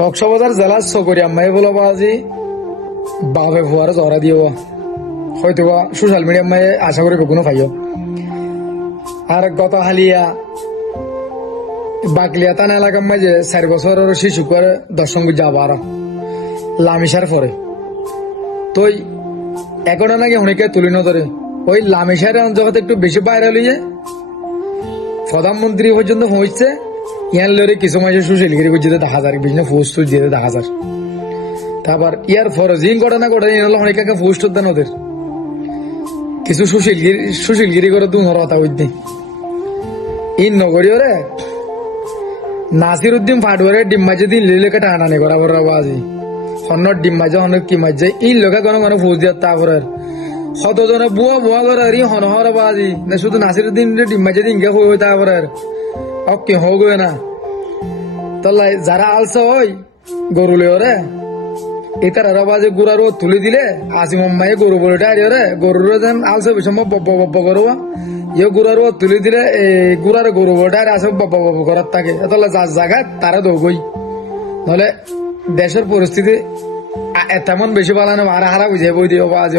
কক্সবাজার জেলার চকরি আম্মাই বলা বাজি বাপে ভুয়ার জরা দিও হয়তো সোশ্যাল মিডিয়া মাই আশা করি কোনো পাইও আর গত হালিয়া বাকলিয়া তান এলাকার মাঝে 4 বছরের শিশু করে দর্শন যাবার লামিসার পরে তই এখন নাকি অনেকে তুলি নধরে ওই লামিসার জগতে একটু বেশি বাইরে লইয়ে প্রধানমন্ত্রী পর্যন্ত পৌঁছছে ইয়ার লড়ে কিছু মাসে সুশীলগিরি যেতে দেখা যায় বিভিন্ন পোস্ট যেতে দেখা যায় তারপর ইয়ার ফরজিং ঘটনা ঘটে অনেকে পোস্ট দেন ওদের কিছু সুশীলগিরি করে দুনর কথা হইতে ইন নগরীয় রে নাসির উদ্দিন ফাটুয়ারে ডিম্মাজে দিন লিলেকে টানানি করা বড় বাজি হন্নর ডিম্মাজে হন্নর কি মাঝে ইন লোকে কোনো মানে পোস্ট দিয়ে তারপরে কতজনে বুয়া বুয়া করে আর হনহর বাজি না শুধু নাসির উদ্দিন ডিম্মাজে দিন গে হই তারপরে অকে হোক না তলাই যারা আলসা ওই গরুলে ওরে এটার বাজে গুড়ার তুলে দিলে আসিম মায়ে গরু বলে রে গরুর যেন আলসা বিষম বব্ব বব্ব করবা ইয়ে গুড়ার তুলে দিলে এই গুড়ার গরু বলে আসে বব্ব বব্ব করার থাকে তাহলে যার জায়গায় তারা দৌগই নহলে দেশের পরিস্থিতি তেমন বেশি ভালো না হারা হারা বুঝে বই দিয়ে বাজে